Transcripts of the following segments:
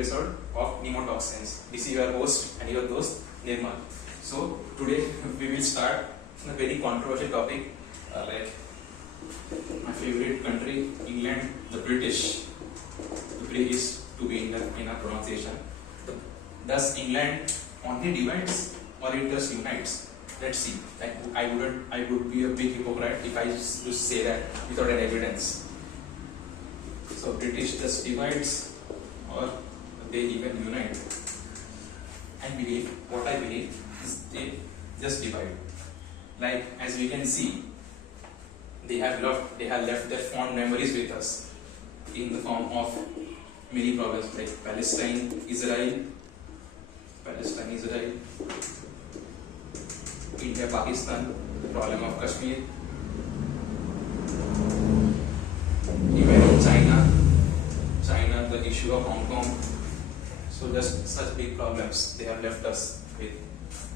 episode of Nemotoxins. This is your host and your host Nirmal. So today we will start a very controversial topic like my favorite country, England, the British. The British to be in a pronunciation. Does England only divides or it just unites? Let's see. Like I would be a big hypocrite if I just say that without any evidence. So British just divides or they even unite. I believe is they just divide. Like as we can see, they have left their fond memories with us in the form of many problems like Palestine, Israel, India, Pakistan, the problem of Kashmir, even in China, the issue of Hong Kong. So just such big problems they have left us with.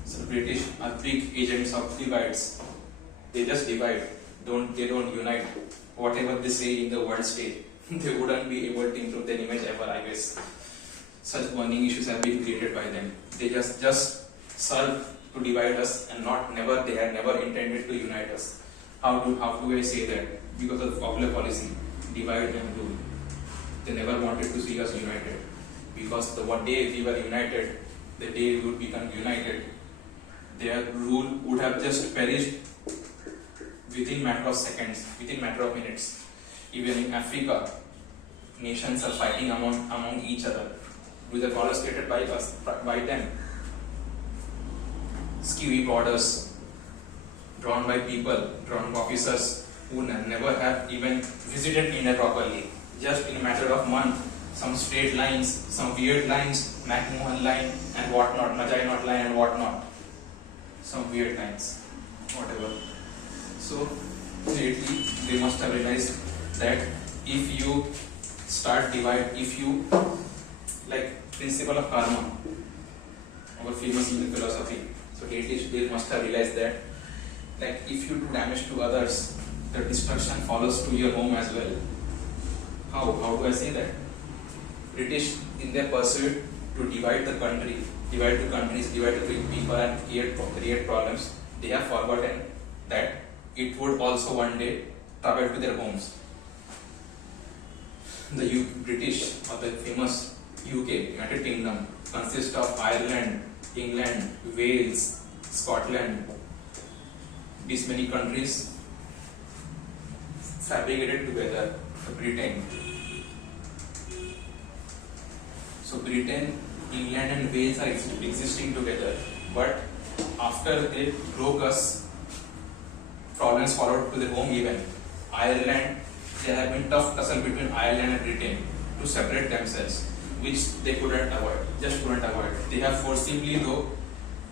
So the British are big agents of divides. They just divide. They don't unite. Whatever they say in the world stage, they wouldn't be able to improve their image ever, I guess. Such burning issues have been created by them. They just serve to divide us and they had never intended to unite us. How do I say that? Because of the popular policy, divide and rule. They never wanted to see us united. Because the one day we were united, the day we would become united, their rule would have just perished within matter of seconds, within matter of minutes. Even in Africa, nations are fighting among each other with the borders created by them. Skewy borders drawn by officers who never have even visited India properly. Just in a matter of months, some straight lines, some weird lines, McMahon line and whatnot, Majai Knot line and whatnot. Some weird lines, whatever. So lately they must have realized that if you like principle of karma, our famous Indian philosophy. So lately they must have realized that like if you do damage to others, the destruction follows to your home as well. How do I say that? British in their pursuit to divide the country, divide the countries, divide the people and create problems, they have forgotten that it would also one day travel to their homes. The British or the famous UK, United Kingdom, consists of Ireland, England, Wales, Scotland. These many countries fabricated together, Britain. So Britain, England and Wales are existing together, but after they broke us, problems followed to their home even. Ireland, there have been tough tussle between Ireland and Britain to separate themselves, which they couldn't avoid. They have forcibly though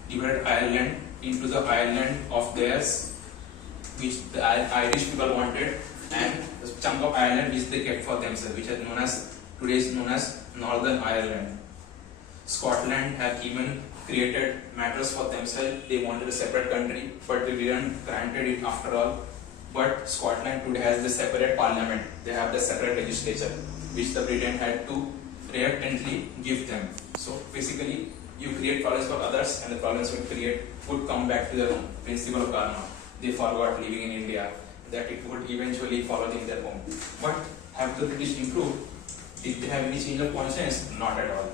divided Ireland into the island of theirs, which the Irish people wanted, and the chunk of Ireland which they kept for themselves, which is known as Northern Ireland. Scotland have even created matters for themselves. They wanted a separate country, but they didn't granted it after all. But Scotland today has the separate parliament. They have the separate legislature, which the Britain had to reluctantly give them. So basically, you create problems for others, and the problems would come back to their own. Principle of karma. They forgot living in India that it would eventually follow in their home. But have the British improved? Did they have any change of conscience? Not at all.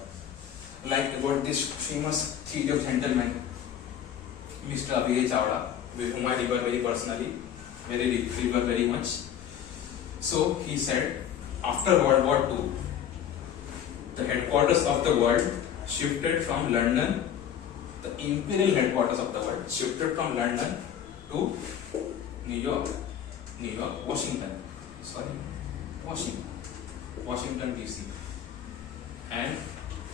Like about this famous theory of gentleman, Mr. Abhijit Chawda, with whom I refer very personally, very much. So he said, after World War II, the headquarters of the world shifted from London, the imperial headquarters of the world shifted from London to Washington DC, and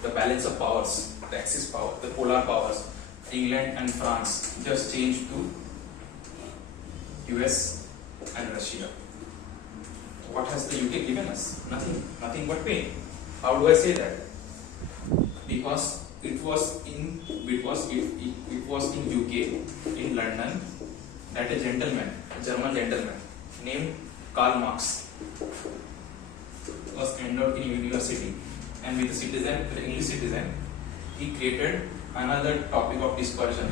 the balance of powers, the axis power, the polar powers, England and France just changed to US and Russia. What has the UK given us? Nothing but pain. How do I say that? Because it was in UK, in London, that a German gentleman named Karl Marx was endowed in university, and and with the English citizen, he created another topic of discussion,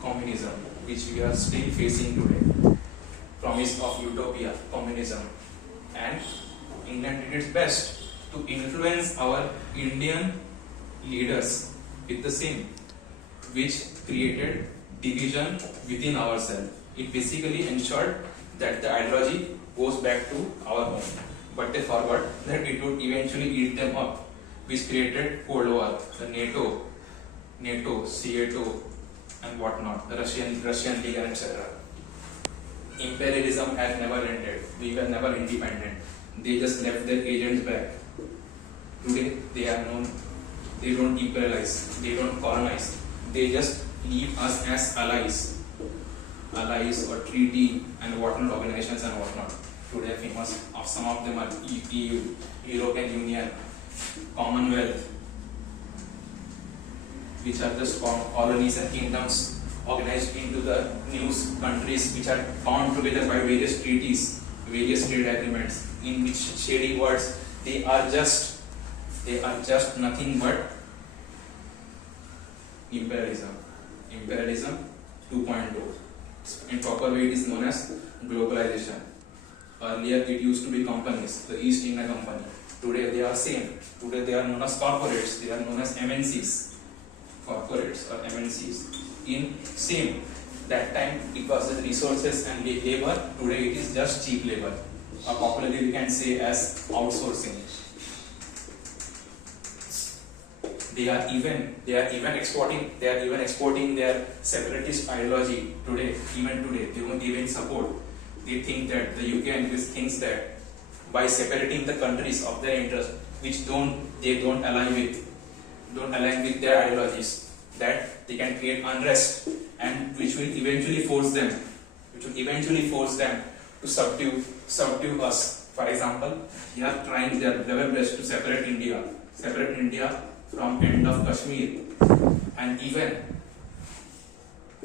communism, which we are still facing today. Promise of utopia, communism, and England did its best to influence our Indian leaders with the same, which created division within ourselves. It basically ensured that the ideology goes back to our home, but they forgot that it would eventually eat them up, which created Cold War, the NATO, NATO, and whatnot, the Russian League, etc. Imperialism has never ended. We were never independent. They just left their agents back. Today they are known. They don't imperialize. They don't colonize. They just leave us as allies or treaty and whatnot organizations and whatnot. Today famous of some of them are EU, European Union, Commonwealth, which are just colonies and kingdoms organized into the new countries which are bound together by various treaties, various trade agreements, in which shady words they are just nothing but imperialism 2.0. In proper way it is known as globalization. Earlier it used to be companies, the East India Company. Today they are same. Today they are known as corporates. They are known as MNCs. Corporates or MNCs. In same, that time it was the resources and labor. Today it is just cheap labor. Or popularly we can say as outsourcing. They are even exporting their separatist ideology today. Even today, they won't even support. They think that the UK and US thinks that by separating the countries of their interest, which they don't align with their ideologies, that they can create unrest, and which will eventually force them to subdue us. For example, they are trying their level best to separate India from end of Kashmir, and even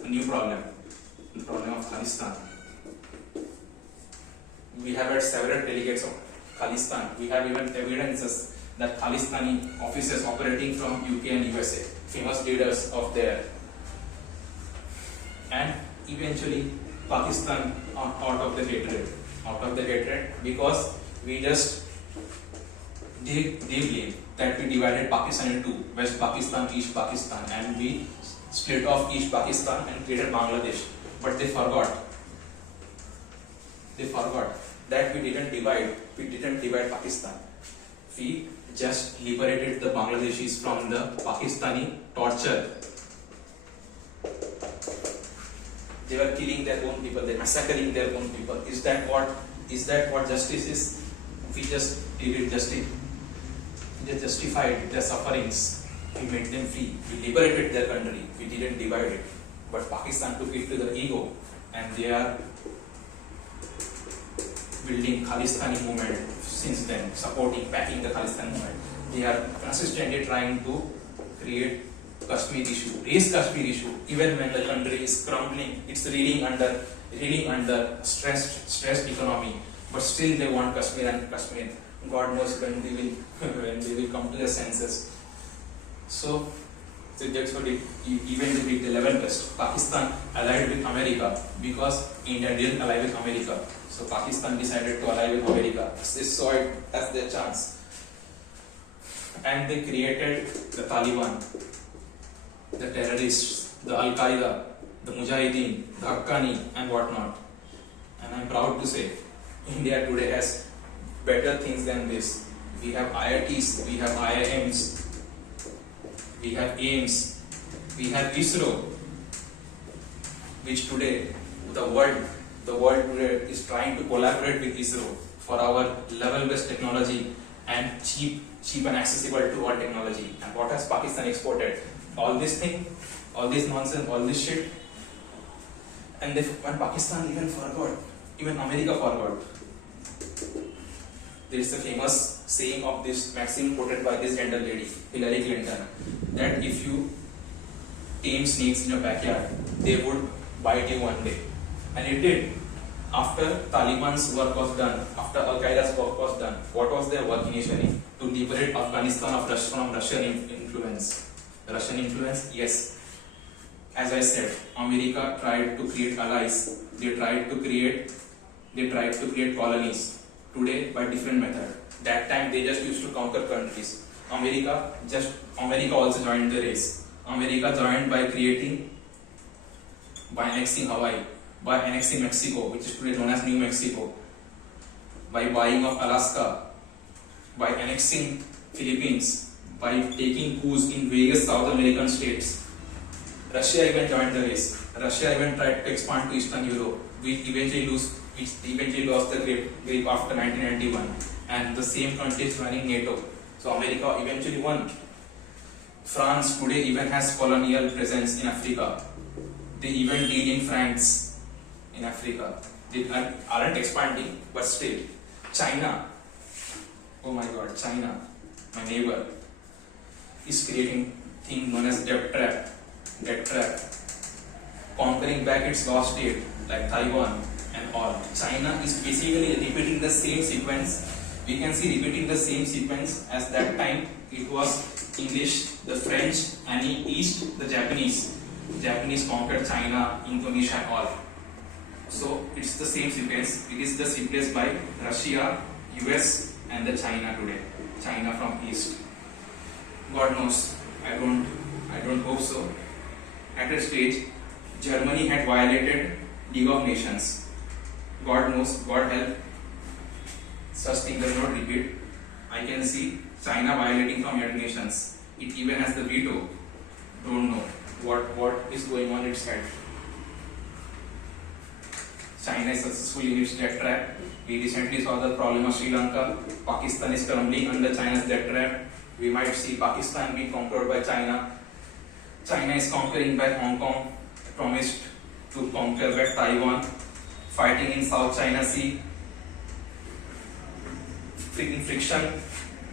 a new problem, the problem of Khalistan. We have had several delegates of Khalistan. We have even evidences that Khalistani officers operating from UK and USA, famous leaders of there, and eventually Pakistan out of the hatred, because we just they believe that we divided Pakistan into West Pakistan, East Pakistan, and we split off East Pakistan and created Bangladesh. But they forgot that we didn't divide Pakistan. We just liberated the Bangladeshis from the Pakistani torture. They were killing their own people, they were massacring their own people. Is that what justice is? We just did it justice. They justified their sufferings. We made them free. We liberated their country. We didn't divide it. But Pakistan took it to the ego, and they are building Khalistani movement since then, backing the Khalistan movement. They are consistently trying to create Kashmir issue, raise Kashmir issue, even when the country is crumbling. It's reeling under stressed economy, but still they want Kashmir and Kashmir. God knows when they will come to their senses. So that's what even they did the level best. Pakistan allied with America because India didn't ally with America. So Pakistan decided to ally with America. They saw it as their chance, and they created the Taliban, the terrorists, the Al Qaeda, the Mujahideen, the Haqqani, and whatnot. And I'm proud to say, India today has better things than this. We have IITs, we have IIMs, we have AIMS, we have ISRO, which today the world today is trying to collaborate with ISRO for our level-based technology and cheap and accessible to all technology. And what has Pakistan exported? All this nonsense, all this shit. And when Pakistan even America forgot. There is a famous saying of this maxim quoted by this elder lady, Hillary Clinton, that if you tame snakes in your backyard, they would bite you one day. And it did. after Taliban's work was done, after Al Qaeda's work was done, what was their work initially? To liberate Afghanistan from Russian influence. Russian influence, yes. As I said, America tried to create allies. They tried to create colonies. Today, by different method. That time they just used to conquer countries. America also joined the race. America joined by annexing Hawaii, by annexing Mexico, which is today known as New Mexico, by buying of Alaska, by annexing Philippines, by taking coups in various South American states. Russia even joined the race. Russia even tried to expand to Eastern Europe, which eventually lost the grip after 1991. And the same country is running NATO. So America eventually won. France today even has colonial presence in Africa. They even deal in francs in Africa. They aren't expanding, but still. China, oh my God, China, my neighbor, is creating thing known as debt trap, conquering back its lost state like Taiwan and all. China is basically repeating the same sequence. We can see repeating the same sequence as that time it was English, the French, and in East the Japanese. Japanese conquered China, Indonesia and all. So it's the same sequence. It is just replaced by Russia, US and the China today. China from East. God knows. I don't hope so. At a stage, Germany had violated League of Nations. God knows, God help, such things does not repeat. I can see China violating from United Nations. It even has the veto. Don't know what is going on its head. China is successful in its debt trap. We recently saw the problem of Sri Lanka. Pakistan is crumbling under China's debt trap. We might see Pakistan being conquered by China. China is conquering by Hong Kong, promised to conquer by Taiwan, fighting in South China Sea, friction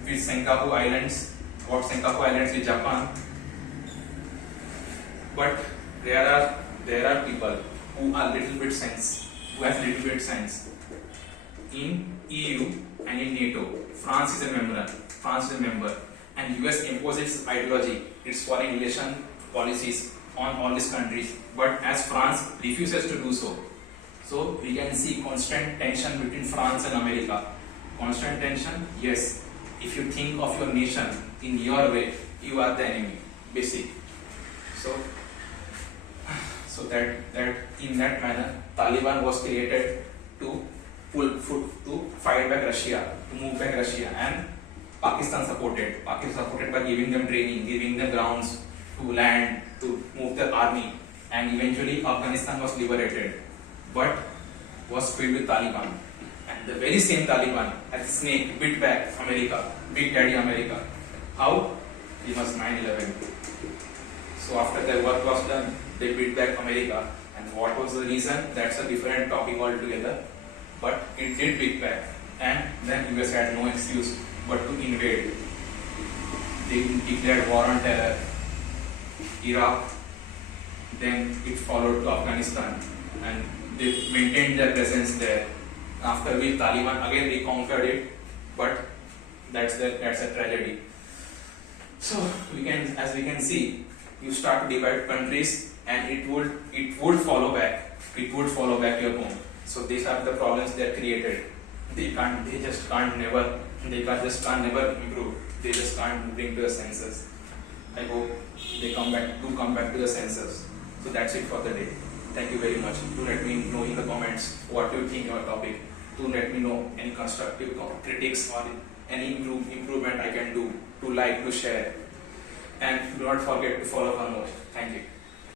with Senkaku Islands, with Japan. But there are people who have little bit sense in EU and in NATO. France is a member, and US imposes its ideology, its foreign relation policies on all these countries. But as France refuses to do so, so we can see constant tension between France and America. Constant tension, yes. If you think of your nation in your way, you are the enemy, basic. So that in that manner, Taliban was created to fight back Russia, to move back Russia, and Pakistan supported by giving them training, giving them grounds to land, to move their army, and eventually Afghanistan was liberated, but was filled with Taliban. And the very same Taliban, as a snake, bit back America, Big Daddy America. How? It was 9/11. So after their work was done, they beat back America. And what was the reason? That's a different topic altogether. But it did beat back. And then US had no excuse but to invade. They declared war on terror. Iraq, then it followed to Afghanistan. And they maintained their presence there. After which Taliban again reconquered it. But that's a tragedy. So as we can see, you start to divide countries, and it would follow back. It would follow back your home. So these are the problems they are created. They just can't never improve. They just can't bring to the senses. I hope they come back to the senses. So that's it for the day. Thank you very much. Do let me know in the comments what you think your topic. Do let me know any constructive critics or any improvement I can do, to like, to share, and do not forget to follow for more. Thank you.